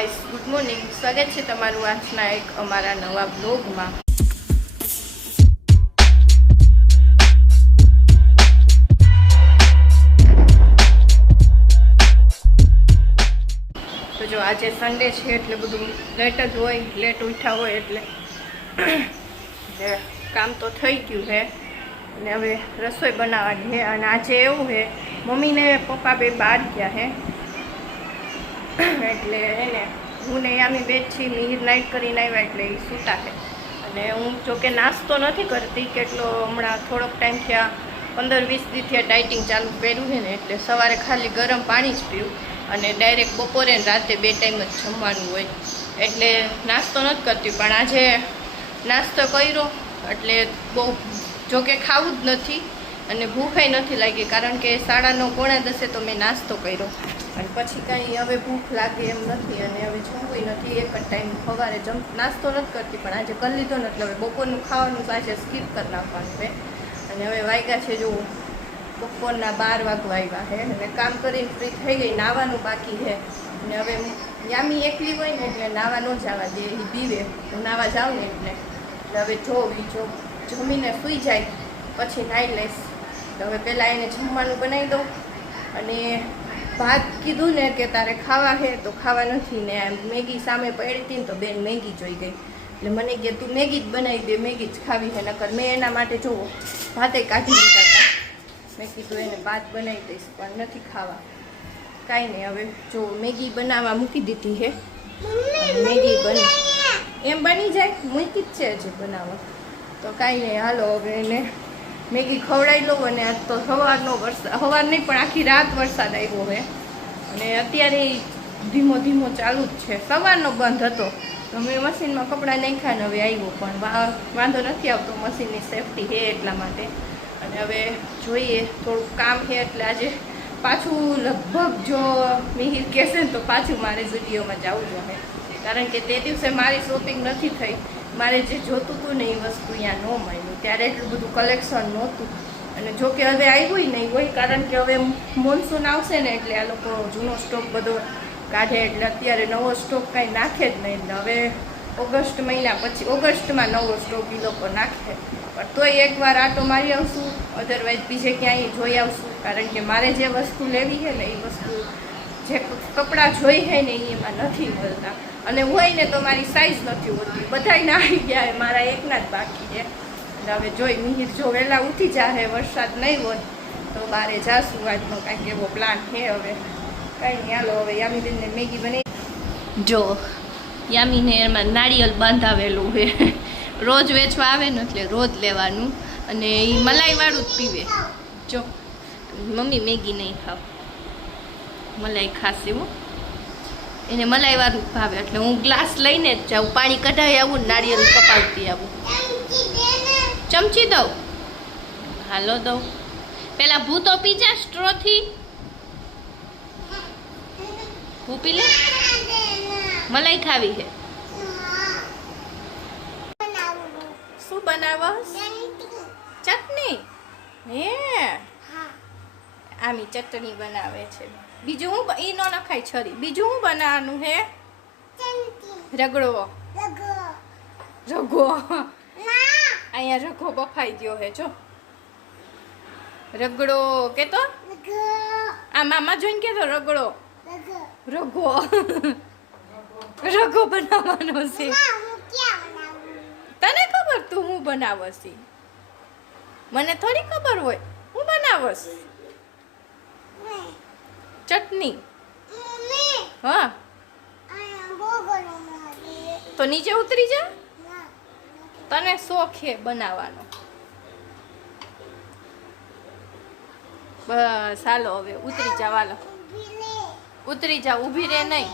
Guys, good morning. સ્વાગત છે તમારું આજના એક અમારા નવા બ્લોગમાં. તો જો આજે સન્ડે છે એટલે બધું લેટ જ હોય, લેટ ઉઠ્યા હોય એટલે કામ તો થઈ ગયું છે અને હવે રસોઈ બનાવવાની છે. અને આજે એવું છે, મમ્મીને પપ્પા બે બહાર ગયા છે એટલે એને હું ને યામી બે છીએ. મિહિર નાઇટ કરીને આવ્યા એટલે એ સૂતા છે. અને હું જોકે નાસ્તો નથી કરતી, કેટલો હમણાં થોડોક ટાઈમ થયા 15-20 દિવસથી ડાયટિંગ ચાલુ કર્યું છે ને, એટલે સવારે ખાલી ગરમ પાણી જ પીવું અને ડાયરેક્ટ બપોરે ને રાતે 2 ટાઈમ જ જમવાનું હોય, એટલે નાસ્તો નથી કરતી. પણ આજે નાસ્તો કર્યો એટલે બહુ જોકે ખાવું જ નથી અને ભૂખાઈ નથી લાગી, કારણ કે 9:30 તો મેં નાસ્તો કર્યો અને પછી કાંઈ હવે ભૂખ લાગે એમ નથી અને હવે જમવું નથી. એક જ ટાઈમ સવારે નાસ્તો નથી કરતી, પણ આજે કરી લીધો ને એટલે હવે બપોરનું ખાવાનું આજે સ્કીપ કરી નાખવાનું છે. અને હવે વાગ્યા છે જો બપોરના 12 વાગવા આવ્યા છે અને કામ કરીને ફ્રી થઈ ગઈ. નાહવાનું બાકી છે અને હવે યામી એકલી હોય ને એટલે નાહવા ન જવા દે, એ પીવે. હું નાહવા જાઉં ને એટલે હવે જો જમીને સૂઈ જાય પછી નાહી લઈશ. તો હવે પહેલાં એને જમવાનું બનાવી દઉં. અને ભાત કીધું ને કે તારે ખાવા છે તો ખાવા નથી ને, મેગી સામે પડી હતી ને તો બેન મેગી જોઈ ગઈ એટલે મને કે તું મેગી જ બનાવી દે, મેગી જ ખાવી છે. નકર મેં એના માટે જોવો ભાતે કાઢી લીધા હતા. મેં કીધું એને ભાત બનાવી દઈશ પણ નથી ખાવા. કાંઈ નહીં, હવે જો મેગી બનાવવા મૂકી દીધી છે. મેગી બને એમ બની જાય, મૂકી જ છે હજી બનાવવા. તો કાંઈ નહીં, હાલો હવે એને મેગી ખવડાવી લઉં. અને આજ તો સવારનો વરસાદ, સવાર નહીં પણ આખી રાત વરસાદ આવ્યો છે અને અત્યારે ધીમો ધીમો ચાલુ જ છે. સવારનો બંધ હતો તો મેં મશીનમાં કપડાં નાખ્યા ને હવે આવ્યો, પણ વાંધો નથી આવતો, મશીનની સેફટી છે એટલા માટે. અને હવે જોઈએ, થોડુંક કામ છે એટલે આજે પાછું લગભગ જો મિહિર કહેશે ને તો પાછું મારે સ્ટુડિયોમાં જવું જોઈએ, કારણ કે તે દિવસે મારી શોપિંગ નથી થઈ. મારે જે જોતું હતું ને એ વસ્તુ અહીંયા ન મળ્યું, ત્યારે એટલું બધું કલેક્શન નહોતું. અને જો કે હવે આવ્યું નહીં હોય, કારણ કે હવે મોન્સૂન આવશે ને એટલે આ લોકો જૂનો સ્ટોક બધો કાઢે, એટલે અત્યારે નવો સ્ટોક કાંઈ નાખે જ નહીં. એટલે હવે ઓગસ્ટ મહિના પછી, ઓગસ્ટમાં નવો સ્ટોક એ લોકો નાખે. પણ તોય એકવાર આટો મારી આવશું, અધરવાઇઝ બીજે ક્યાંય જોઈ આવશું, કારણ કે મારે જે વસ્તુ લેવી છે ને એ વસ્તુ, જે કપડાં જોઈ છે ને એમાં નથી મળતા. અને હોય ને તો મારી સાઈઝ નથી હોતી. બધાય આવી ગયા, મારા એકના જ બાકી છે. એટલે હવે જોઈ, મિહિર જો વહેલા ઉઠી જાય, વરસાદ નહીં હોય તો બહારે જાશું. આજનો કાંઈક એવો પ્લાન છે. હવે કાંઈ નહીં, હાલો હવે યામીબેનને મેગી બનાવી. જો યામીને એમાં નાળિયેર બાંધાવેલું છે, રોજ વેચવા આવે ને એટલે રોજ લેવાનું. અને એ મલાઈવાળું જ પીવે. જો મમ્મી મેગી નહીં ખાવ, મલાઈ ખાશે હો, એને મલાઈવાળું ભાવે. એટલે હું ગ્લાસ લઈને જ જાઉં, પાણી કઢાવી આવું, નાળિયેર કપાવતી આવું. ચમચી દઉં? હાલો દઉં. પેલા ભૂ તો પી જા સ્ટ્રોથી. હું પી લે, મલાઈ ખાવી છે. શું બનાવસ? ચટણી? હે, આમી ચટણી બનાવે છે. બીજું હું ઈ નો નખાય છરી. બીજું હું બનાવવાનું હે? રગડો. રગો અહીંયા રગો બફાઈ ગયો હે. જો રગડો કેતો, આ મામા જોઈને કેતો રગડો. રગો રગો બનાવવાનો છે. તને ખબર તું હું બનાવસ? મને થોડી ખબર હોય હું બનાવસ. ચટણી. હા તો નીચે ઉતરી જા, તને શોખ છે બનાવવાનો. બસ હાલો હવે ઉતરી જા. વાલો ઉતરી જા, ઊભી રે નહીં.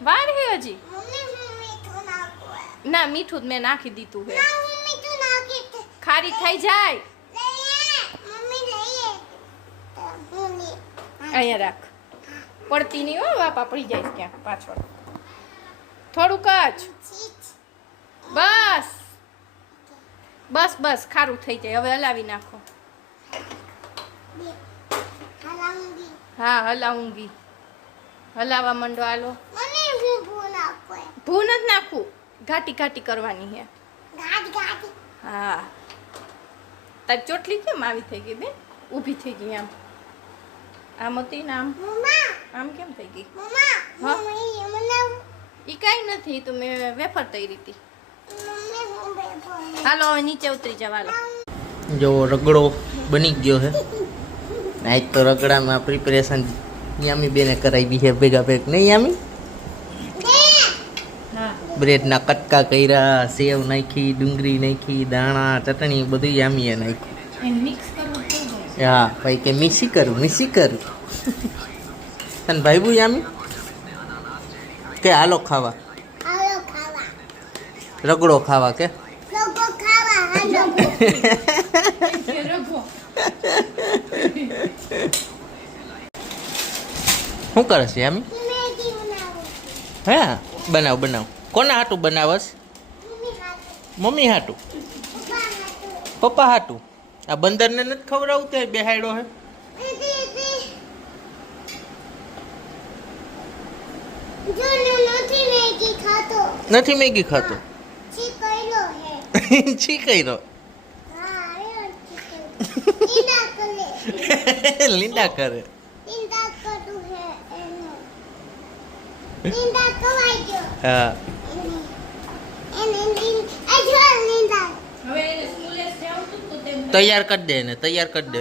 વાર હે હજી? ના, મીઠું જ મેં નાખી દીધું હે. ખારી થઈ જાય. અહીંયા રાખ, પડતી નહીં હો, બાપા પડી જાય ક્યાં પાછળ. થોડુંક જ, બસ બસ બસ, ખારું થઈ જાય. હવે હલાવી નાખો. હા હલાઉંગી. હલાવા માંડો હાલો. ભૂન જ નાખવું, ઘાટી ઘાટી કરવાની છે. હા તારી ચોટલી કેમ આવી થઈ ગઈ બેન? ઊભી થઈ ગઈ આમ. આમ હતી ને આમ આમ કેમ થઈ ગઈ? હા ઈ કાંઈ નથી, તો મેં વેફર તૈરી હતી. હાલો હવે નીચે ઉતરી જાવ હાલો. જો રગડો બની ગયો છે. આજ તો રગડામાં પ્રિપેરેશન યામી બેને કરાવી છે ભેગા ભેગ, નહીં યામી? બ્રેડના કટકા કર્યા, સેવ નાખી, ડુંગળી નાખી, દાણા, ચટણી બધું યામીએ નાખ્યું. હા ભાઈ કે મિક્સી કરું. તને ભાઈ યામી કે હાલો ખાવા? રગડો ખાવા કે શું કરે છે યામી? હા બનાવ. કોના હાટું બનાવસ? મમ્મી હાટું? પપ્પા હાટું? આ બંદરને નથી ખવડાવવું તે બેહાડ્યો હે? નથી મેગી ખાતો? છી કર્યો લીંડા કરે. હા તૈયાર કરી દે ને, તૈયાર કરી દે.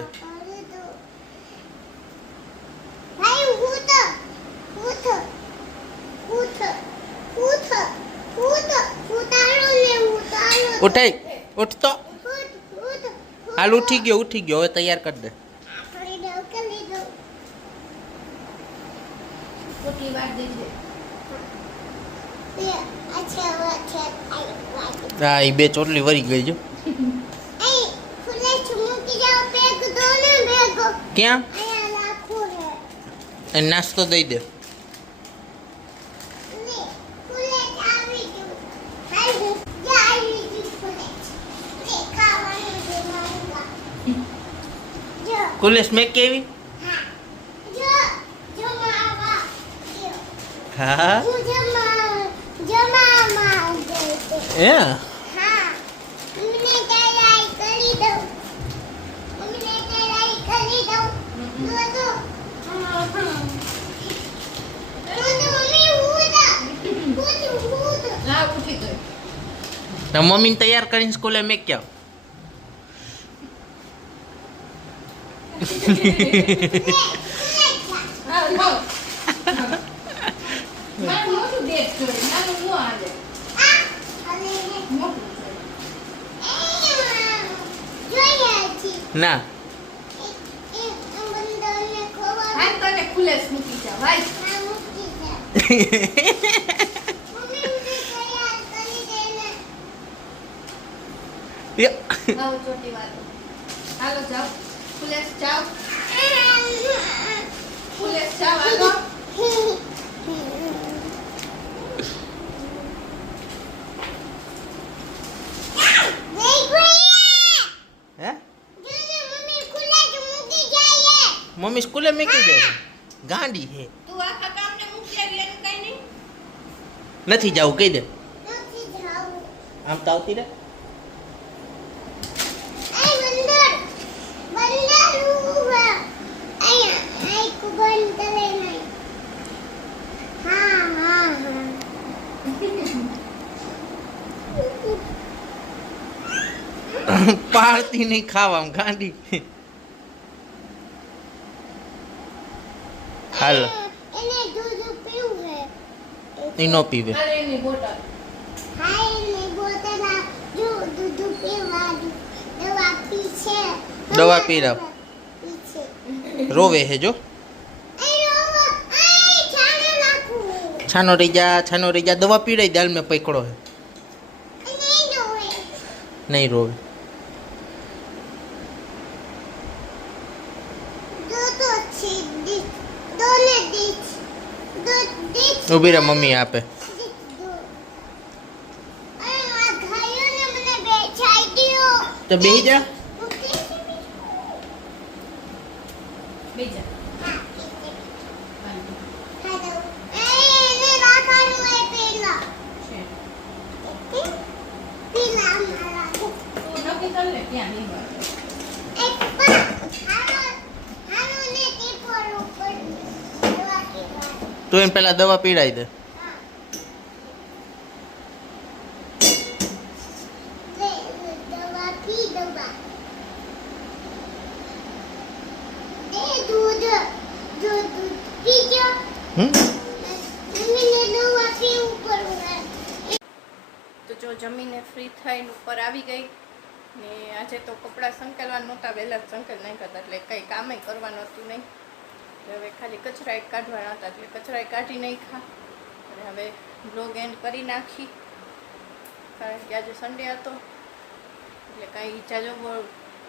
ઉઠાઈ ઉઠતો હાલ, ઉઠી ગયો. હવે તૈયાર કરી દે. હા એ બે ચોટલી વરી ગઈ જો. ક્યાં? નાસ્તો દઈ દે. કુલેશ મેં કેવી? હા મમ્મી ને તૈયાર કરીને સ્કૂલે મેં ક્યાં? ના હાલો જાઓ પુલેસ જાઓ. પુલેસ જાઓ હાલો. મમ્મી સ્કૂલે મૂકી જાય. ગાંડી હે. તું આખા કામને મૂકી આવી એનું કઈ નહીં. નથી જાવું કહી દે. આમ તો આવતી રે. પાડતી નહીં ખાવા ગાંડી. હાલ એને દૂધ પીવું હે. એ નો પીવે. અરે એની બોટલ. હા એની બોટલ આ દૂધ પીવા દવા પી છે. દવા પીરાવ. રોવે હે જો. છાનો રહી જા દવા પીડાઈ દાલ મેં પકડો હે. નહીં રોવે. ઉભી રે મમ્મી આપે. તો બેહી જા. એને રાખવાનું એ પેલા પેલા મારા તું નક્કી કર લે ક્યાં નીકળે. એક પણ હાલો ને તે પર ઉપર દવા કેવા તું એમ પેલા દવા પીડાઈ દે. દવા પી દવા એ દૂધ દૂધ પીજો મને દવા પીવું પડે. તો જો જમીને ફ્રી થઈને ઉપર આવી ગઈ ને આજે તો કપડાં સંકેલવા નહોતા, વહેલા જ સંકેલ નહીં કરતા એટલે કંઈ કામે કરવાનું હતું નહીં. હવે ખાલી કચરા કાઢવાના હતા એટલે કચરા કાઢી નાખ્યા અને હવે બ્લોગ એન્ડ કરી નાખી કારણ કે આજે સન્ડે હતો એટલે કાંઈ ઈચ્છા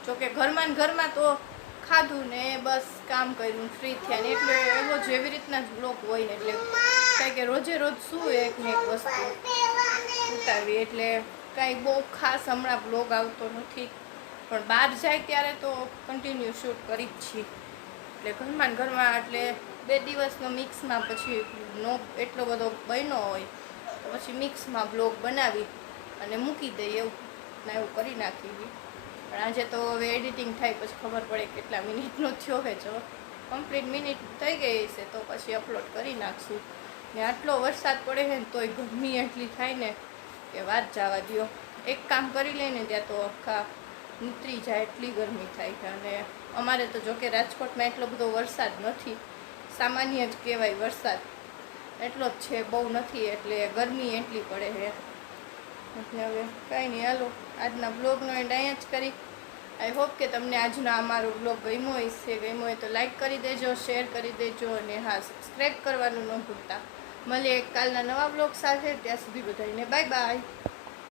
જોકે ઘરમાં ને ઘરમાં તો ખાધું ને બસ કામ કર્યું ફ્રી થયા ને એટલે એવો જ એવી રીતના જ બ્લોગ હોય ને એટલે કાંઈ કે રોજે રોજ શું એક ને એક વસ્તુ ઉતારવી એટલે કાંઈ બહુ ખાસ હમણાં બ્લોગ આવતો નથી, પણ બહાર જાય ત્યારે તો કન્ટિન્યુ શૂટ કરી જ છીએ એટલે ઘરમાં ને ઘરમાં એટલે 2 દિવસનો મિક્સમાં પછી નો એટલો બધો બન્યો હોય તો પછી મિક્સમાં બ્લોગ બનાવી અને મૂકી દઈએ એવું કરી નાખી. પણ આજે તો હવે એડિટિંગ થાય પછી ખબર પડે કેટલા મિનિટનો થયો છે. જો કમ્પ્લીટ મિનિટ થઈ ગઈ છે તો પછી અપલોડ કરી નાખશું. ને આટલો વરસાદ પડે છે ને તોય ગરમી એટલી થાય ને કે વાત જવા દ્યો. એક કામ કરી લઈને ત્યાં તો આખા નીતરી જાય એટલી ગરમી થાય છે. અને અમારે તો જોકે રાજકોટમાં એટલો બધો વરસાદ નથી, સામાન્ય જ કહેવાય વરસાદ એટલો જ છે, બહુ નથી એટલે ગરમી એટલી પડે છે. એટલે હવે કાંઈ નહીં, હાલો આજના બ્લોગનો એન્ડ અહીંયા જ કરી. આઈ હોપ કે તમને આજનો અમારો બ્લોગ ગમ્યો હોય તો લાઈક કરી દેજો, શેર કરી દેજો અને હા સબસ્ક્રાઈબ કરવાનું ન ભૂલતા. મળીએ કાલના નવા બ્લોગ સાથે, ત્યાં સુધી બધાને બાય બાય.